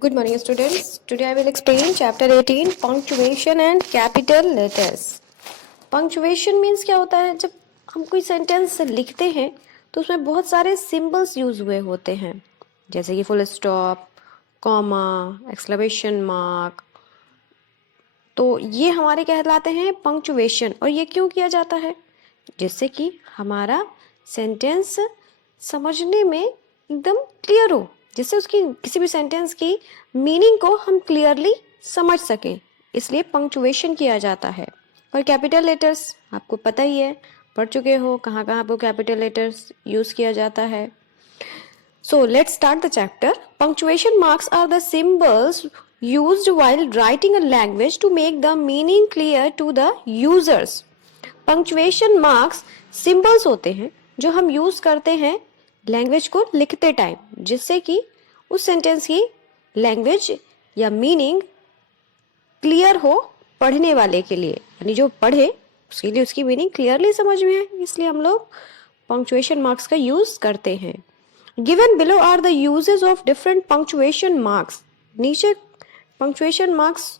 Good morning, students. Today I will explain chapter 18 punctuation and capital letters. Punctuation means क्या होता है? जब हम कोई सेंटेंस लिखते हैं तो उसमें बहुत सारे सिंबल्स यूज हुए होते हैं, जैसे कि full stop, comma, exclamation mark. तो ये हमारे कहलाते हैं पंक्चुएशन। और ये क्यों किया जाता है? जिससे कि हमारा सेंटेंस समझने में एकदम क्लियर हो, जिससे उसकी किसी भी सेंटेंस की मीनिंग को हम क्लियरली समझ सकें, इसलिए पंक्चुएशन किया जाता है। और कैपिटल लेटर्स आपको पता ही है, पढ़ चुके हो कहाँ कहाँ पे कैपिटल लेटर्स यूज किया जाता है। So let's start the chapter. Punctuation marks are the symbols used while writing a language to make the meaning clear to the users. Punctuation marks symbols होते हैं जो हम यूज करते हैं लैंग्वेज को लिखते टाइम, जिससे कि उस सेंटेंस की लैंग्वेज या मीनिंग क्लियर हो पढ़ने वाले के लिए, यानी जो पढ़े उसके लिए उसकी मीनिंग क्लियरली समझ में आए, इसलिए हम लोग पंक्चुएशन मार्क्स का यूज करते हैं। Given below are the uses of different punctuation marks. नीचे punctuation marks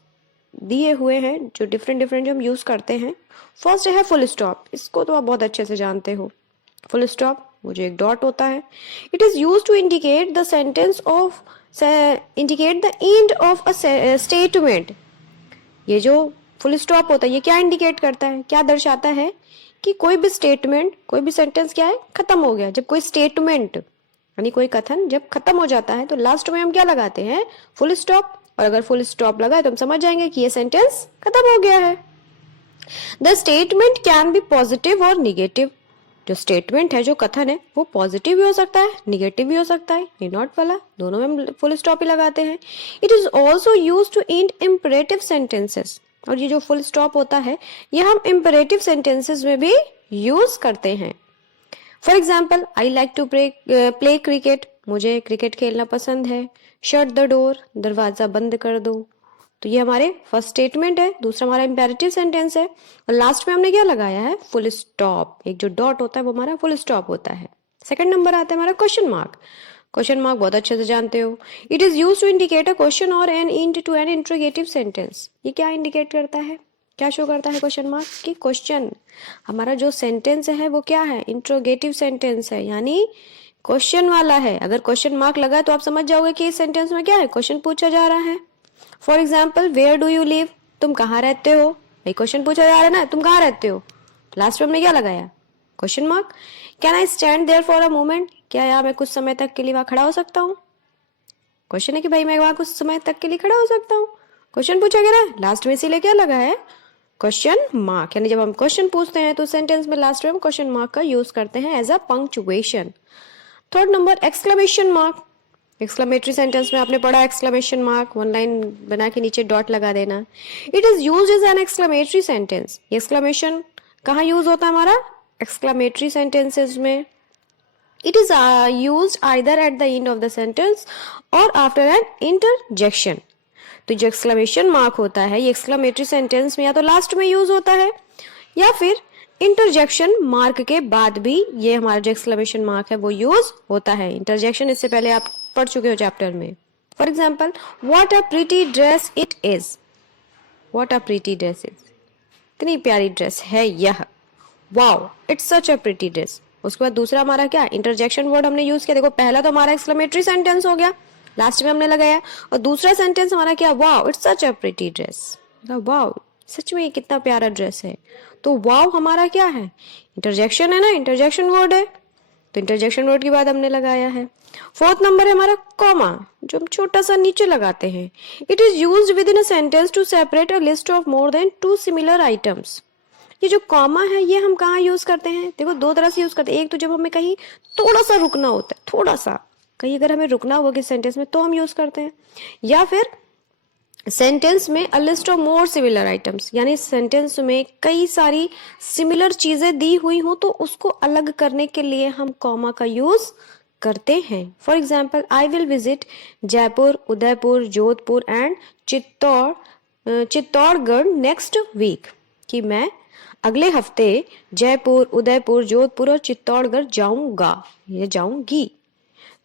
दिए हुए हैं जो डिफरेंट जो हम यूज करते हैं। फर्स्ट है फुल स्टॉप, इसको तो आप बहुत अच्छे से जानते हो। फुल स्टॉप वो जो एक डॉट होता है, it is use to indicate the sentence of indicate the end of a statement. ये जो फुल स्टॉप होता है ये क्या इंडिकेट करता है, क्या दर्शाता है कि कोई भी स्टेटमेंट, कोई भी सेंटेंस क्या है, खत्म हो गया। जब कोई स्टेटमेंट यानी कोई कथन जब खत्म हो जाता है तो लास्ट में हम क्या लगाते हैं, फुल स्टॉप। और अगर फुल स्टॉप लगा है तो हम समझ जाएंगे कि ये सेंटेंस खत्म हो गया है। The statement can be positive और निगेटिव। जो स्टेटमेंट है, जो कथन है, वो पॉजिटिव भी हो सकता है, निगेटिव भी हो सकता है। नी नॉट वाला दोनों में हम फुल स्टॉप ही लगाते हैं। It is also use to end imperative sentences. और ये जो फुल स्टॉप होता है ये हम इम्परेटिव सेंटेंसेस में भी यूज करते हैं। For example, I like to play cricket, मुझे क्रिकेट खेलना पसंद है। शट द डोर, दरवाजा बंद कर दो। तो ये हमारे फर्स्ट स्टेटमेंट है, दूसरा हमारा इंपेरेटिव सेंटेंस है, और लास्ट में हमने क्या लगाया है, फुल स्टॉप। एक जो डॉट होता है वो हमारा फुल स्टॉप होता है। सेकंड नंबर आता है हमारा क्वेश्चन मार्क। क्वेश्चन मार्क बहुत अच्छे से जानते हो। It is use to indicate a question और an int to an interrogative sentence. ये क्या इंडिकेट करता है, क्या शो करता है क्वेश्चन मार्क की क्वेश्चन, हमारा जो सेंटेंस है वो क्या है, इंट्रोगेटिव सेंटेंस है, यानी क्वेश्चन वाला है। अगर क्वेश्चन मार्क लगा तो आप समझ जाओगे कि इस सेंटेंस में क्या है, क्वेश्चन पूछा जा रहा है। For example, where do you live, तुम कहाँ रहते हो। भाई क्वेश्चन पूछा जा रहा है ना, तुम कहाँ रहते हो। लास्ट में हमने क्या लगाया, question mark. Can I stand there for a moment, क्या यार मैं कुछ समय तक के लिए वहां खड़ा हो सकता हूँ। क्वेश्चन है कि भाई मैं वहां कुछ समय तक के लिए खड़ा हो सकता हूँ, क्वेश्चन पूछा गया ना, लास्ट में इसीलिए क्या लगा है, क्वेश्चन मार्क। यानी जब हम क्वेश्चन पूछते हैं तो सेंटेंस में लास्ट में हम क्वेश्चन मार्क का यूज करते हैं as a punctuation. Third number, exclamation mark. Exclamatory sentence में आपने पढ़ा एक्सक्लेमेशन मार्क, वन लाइन बना के नीचे डॉट लगा देना। It is used as an exclamatory sentence. Exclamation कहाँ यूज होता है हमारा, एक्सक्लेमेटरी सेंटेंसेस में। It is used either at the end of the sentence और आफ्टर एन इंटरजेक्शन। तो जो एक्सक्लेमेशन मार्क होता है ये एक्सक्लेमेटरी सेंटेंस में या तो लास्ट में यूज होता है या फिर इंटरजेक्शन मार्क के बाद भी ये हमारा जो एक्सक्लेमेशन मार्क है वो यूज होता है। इंटरजेक्शन इससे पहले आप पढ़ चुके हो चैप्टर में। For example, what a pretty dress it is. What a pretty dress is, इतनी प्यारी ड्रेस है यह। Wow, it's such a pretty dress. उसके बाद दूसरा हमारा क्या, इंटरजेक्शन वर्ड हमने यूज किया। देखो पहला तो हमारा एक्सक्लेमेटरी सेंटेंस हो गया, लास्ट में हमने लगाया, और दूसरा सेंटेंस हमारा क्या, wow it's such a pretty dress. Wow, सच में ये कितना प्यारा ड्रेस है। तो वाओ हमारा क्या है, इंटरजेक्शन है ना, इंटरजेक्शन वर्ड है, तो इंटरजेक्शन वर्ड के बाद हमने लगाया है। फोर्थ नंबर है हमारा कॉमा, जो हम छोटा सा नीचे लगाते हैं। It is used within a sentence to separate a list of more than two similar items. ये जो कॉमा है ये हम कहाँ यूज करते हैं, देखो दो तरह से यूज करते हैं। एक तो जब हमें कहीं थोड़ा सा रुकना होता है, थोड़ा सा कहीं अगर हमें रुकना होगा किस सेंटेंस में तो हम यूज करते हैं, या फिर सेंटेंस में अ list of more similar items, यानी सेंटेंस में कई सारी सिमिलर चीजें दी हुई हो तो उसको अलग करने के लिए हम कॉमा का यूज करते हैं। For example, I will visit Jaipur, Udaipur, Jodhpur and Chittorgarh next week, कि मैं अगले हफ्ते जयपुर, उदयपुर, जोधपुर और चित्तौड़गढ़ जाऊंगा या जाऊंगी।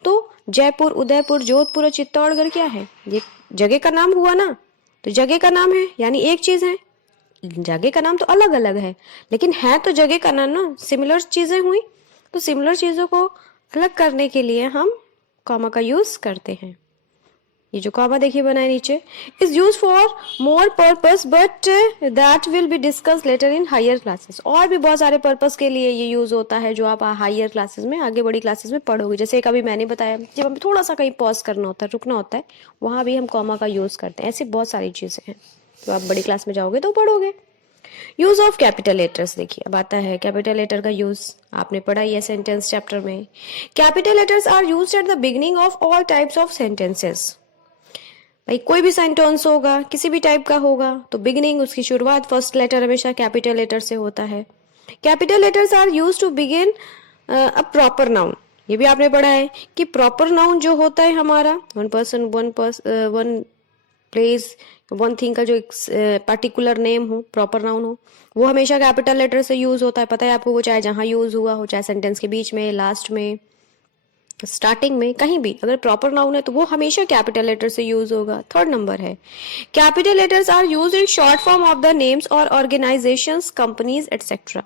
तो जयपुर, उदयपुर, जोधपुर और चित्तौड़गढ़ क्या है, ये जगह का नाम हुआ ना, तो जगह का नाम है यानी एक चीज है। जगह का नाम तो अलग अलग है लेकिन है तो जगह का नाम ना, सिमिलर चीजें हुई। तो सिमिलर चीजों को अलग करने के लिए हम कॉमा का यूज करते हैं। ये जो कॉमा देखिए बना है नीचे, is use for more purpose but that will be discuss later in higher classes. और भी बहुत सारे पर्पस के लिए ये यूज होता है जो आप हायर क्लासेस में, आगे बड़ी क्लासेस में पढ़ोगे। जैसे एक अभी मैंने बताया, जब हमें थोड़ा सा कहीं पॉज करना होता है, रुकना होता है, वहां भी हम कॉमा का यूज करते हैं। ऐसी बहुत सारी चीजें हैं, तो आप बड़ी क्लास में जाओगे तो पढ़ोगे। यूज ऑफ कैपिटल लेटर्स देखिए, अब आता है कैपिटल लेटर का यूज, आपने पढ़ा ही है सेंटेंस चैप्टर में। Capital letters are used at the beginning of all types of sentences. भाई कोई भी सेंटेंस होगा, किसी भी टाइप का होगा, तो बिगिनिंग, उसकी शुरुआत, फर्स्ट लेटर हमेशा कैपिटल लेटर से होता है। Capital letters are used to begin a proper noun. ये भी आपने पढ़ा है कि प्रॉपर नाउन जो होता है हमारा, one person, one place, one thing का जो एक पर्टिकुलर नेम हो, प्रॉपर नाउन हो, वो हमेशा कैपिटल लेटर से यूज होता है। पता है आपको, वो चाहे जहां यूज हुआ हो, चाहे सेंटेंस के बीच में, लास्ट में, स्टार्टिंग में, कहीं भी अगर प्रॉपर नाउन है तो वो हमेशा कैपिटल लेटर से यूज होगा। थर्ड नंबर है capital letters are used in short form of the names और ऑर्गेनाइजेशंस, कंपनीज एटसेट्रा।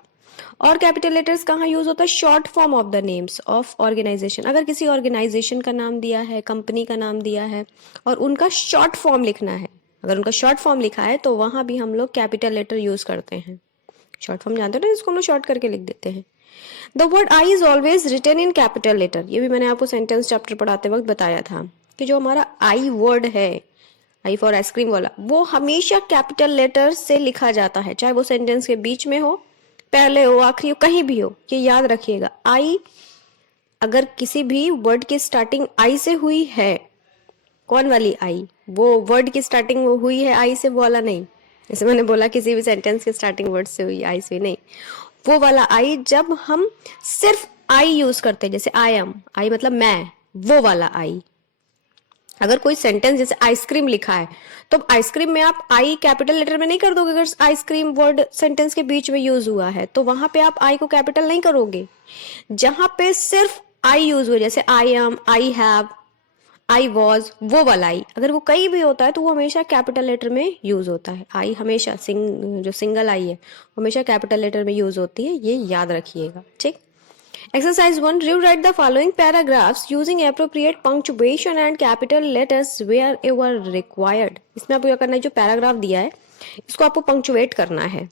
और कैपिटल लेटर्स कहाँ यूज होता है, short form of the names of organisation. अगर किसी ऑर्गेनाइजेशन का नाम दिया है, कंपनी का नाम दिया है और उनका शॉर्ट फॉर्म लिखना है, अगर उनका शॉर्ट फॉर्म लिखा है तो वहां भी हम लोग कैपिटल लेटर यूज करते हैं। शॉर्ट फॉर्म जानते हो ना, इसको हम लोग शॉर्ट करके लिख देते हैं। The word I is always written in capital letter. ये भी मैंने आपको सेंटेंस चैप्टर पढ़ाते वक्त बताया था कि जो हमारा आई वर्ड है, आई फॉर आइसक्रीम वाला, वो हमेशा कैपिटल लेटर से लिखा जाता है, चाहे वो सेंटेंस के बीच में हो, पहले हो, आखिरी हो, कहीं भी हो। ये याद रखिएगा, आई अगर किसी भी वर्ड की स्टार्टिंग आई से हुई है, कौन वाली आई, वो वर्ड की स्टार्टिंग वो हुई है आई से, वो वाला नहीं। जैसे मैंने बोला किसी भी सेंटेंस की स्टार्टिंग वर्ड से हुई, आई से नहीं, वो वाला आई जब हम सिर्फ आई यूज करते हैं, जैसे आई एम, आई मतलब मैं, वो वाला आई। अगर कोई सेंटेंस जैसे आइसक्रीम लिखा है तो आइसक्रीम में आप आई कैपिटल लेटर में नहीं कर दोगे। अगर आइसक्रीम वर्ड सेंटेंस के बीच में यूज हुआ है तो वहां पे आप आई को कैपिटल नहीं करोगे। जहां पे सिर्फ आई यूज हुआ, जैसे I am, I have, I was, वो वाला आई, अगर वो कहीं भी होता है तो वो हमेशा कैपिटल लेटर में यूज होता है। आई हमेशा जो सिंगल आई है हमेशा कैपिटल लेटर में यूज होती है, ये याद रखिएगा। ठीक। Exercise 1. Rewrite the following paragraphs using appropriate punctuation and capital letters wherever required. इसमें आपको क्या करना है, जो पैराग्राफ दिया है इसको आपको पंक्चुएट करना है,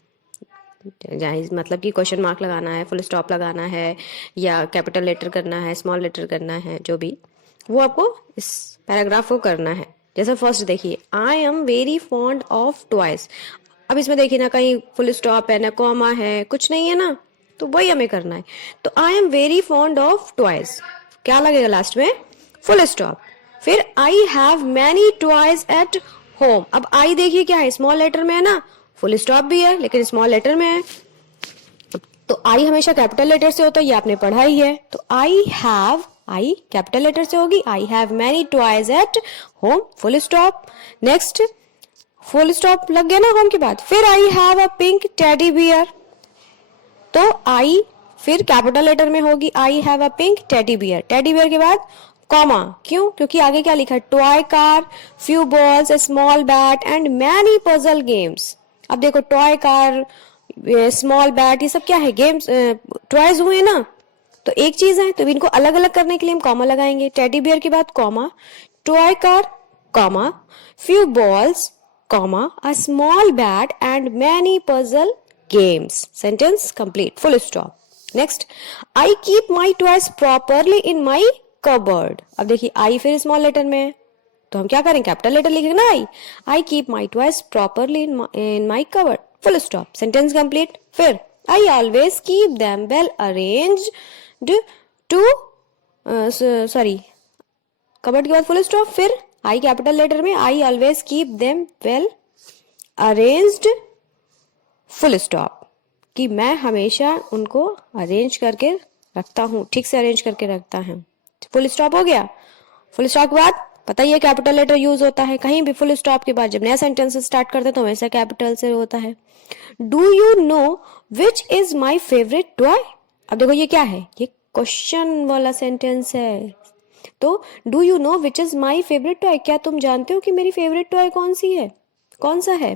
जहाँ मतलब कि क्वेश्चन मार्क लगाना है, फुल स्टॉप लगाना है, या कैपिटल लेटर करना है, स्मॉल लेटर करना है, जो भी, वो आपको इस पैराग्राफ को करना है। जैसे फर्स्ट देखिए, I am very fond of toys. अब इसमें देखिए ना कहीं फुल स्टॉप है, ना कॉमा है, कुछ नहीं है ना, तो वही हमें करना है। तो I am very fond of toys, क्या लगेगा लास्ट में, फुल स्टॉप। फिर I have many toys at home. अब आई देखिए क्या है, स्मॉल लेटर में है ना, फुल स्टॉप भी है लेकिन स्मॉल लेटर में है, तो आई हमेशा कैपिटल लेटर से होता है, ये आपने पढ़ा ही है। तो I have, I capital letter से होगी, I have many toys at home, full stop. Next full stop लग गया ना होम के बाद। फिर I have a pink teddy bear, तो आई फिर कैपिटल लेटर में होगी, I have a pink teddy bear. Teddy bear के बाद कॉमा, क्यों, क्योंकि आगे क्या लिखा है, toy car, few balls, a small bat and many puzzle games. अब देखो टॉय कार, स्मॉल बैट, ये सब क्या है, गेम्स, टॉयज हुए ना, तो एक चीज है, तो इनको अलग अलग करने के लिए हम कॉमा लगाएंगे। टेडी बियर के बाद comma, toy car, comma, few balls, comma, a small bat and many puzzle games. Sentence complete. Full stop. Next, I keep my toys properly in my cupboard. अब देखिए I फिर small letter में है तो हम क्या करें, कैपिटल लेटर लिखेंगे ना I keep my toys properly in my cupboard. Full stop. Sentence complete. फिर I always keep them well arranged to sorry, cupboard के बाद full stop, फिर I कैपिटल लेटर में, I always keep them well arranged, full stop, कि मैं हमेशा उनको arrange करके रखता हूँ, ठीक से अरेंज करके रखता हूँ। फुल स्टॉप हो गया। फुल स्टॉप के बाद पता ही है कैपिटल लेटर यूज होता है कहीं भी। फुल स्टॉप के बाद जब नया सेंटेंस स्टार्ट करते हैं तो हमेशा कैपिटल से होता है। Do you know which is my favourite toy. अब देखो ये क्या है, ये क्वेश्चन वाला सेंटेंस है, तो do you know which is my favourite toy, क्या तुम जानते हो कि मेरी फेवरेट टॉय कौन सी है, कौन सा है?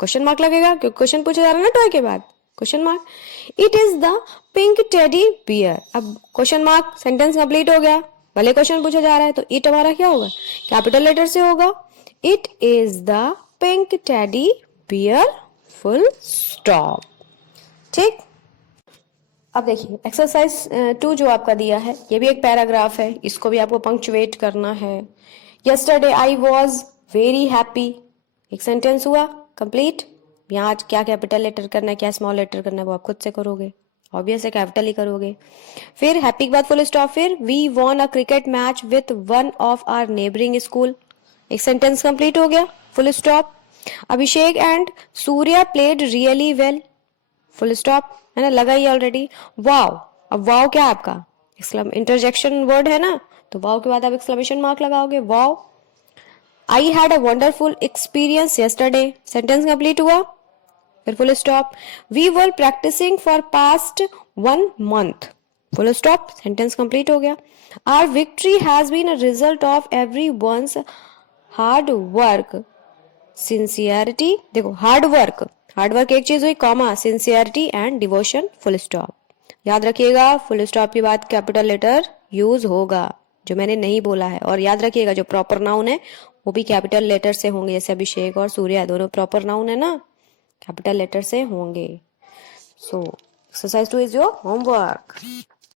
क्वेश्चन मार्क लगेगा क्योंकि क्वेश्चन पूछा जा रहा है ना टॉय के बाद, question mark. It is the pink teddy beer. अब क्वेश्चन मार्क, सेंटेंस कंप्लीट हो गया, भले क्वेश्चन पूछा जा रहा है तो इट हमारा क्या होगा, कैपिटल लेटर से होगा। It is the pink teddy beer, full stop. ठीक, अब देखिए एक्सरसाइज 2 जो आपका दिया है, ये भी एक पैराग्राफ है, इसको भी आपको पंक्चुएट करना है। Yesterday I was very happy, एक सेंटेंस हुआ कंप्लीट। यहाँ आज क्या कैपिटल लेटर करना है, क्या स्मॉल लेटर करना है, वो आप खुद से करोगे, ऑब्वियस है कैपिटल ही करोगे। फिर हैप्पी के बाद फुल स्टॉप, फिर we won a cricket match with one of our neighbouring school, एक सेंटेंस कंप्लीट हो गया, full stop. Abhishek and Surya played really well, full stop, है ना, लगा ही ऑलरेडी। वाव, अब वाव क्या है आपका, इंटरजेक्शन वर्ड है ना, तो वाव के बाद आप एक्सक्लेमेशन मार्क लगाओगे, wow. I had a wonderful experience yesterday, sentence complete हुआ, फिर full stop. We were practising for past 1 month, full stop, sentence complete हो गया। Our victory has been a result of everyone's hard work, sincerity, देखो hard work एक चीज हुई, comma, sincerity and devotion, full stop. याद रखिएगा full stop के बाद कैपिटल लेटर यूज होगा, जो मैंने नहीं बोला है। और याद रखिएगा जो प्रॉपर नाउन है वो भी कैपिटल लेटर से होंगे, जैसे अभिषेक और सूर्या दोनों प्रॉपर नाउन है ना, कैपिटल लेटर से होंगे। So exercise 2 is your homework.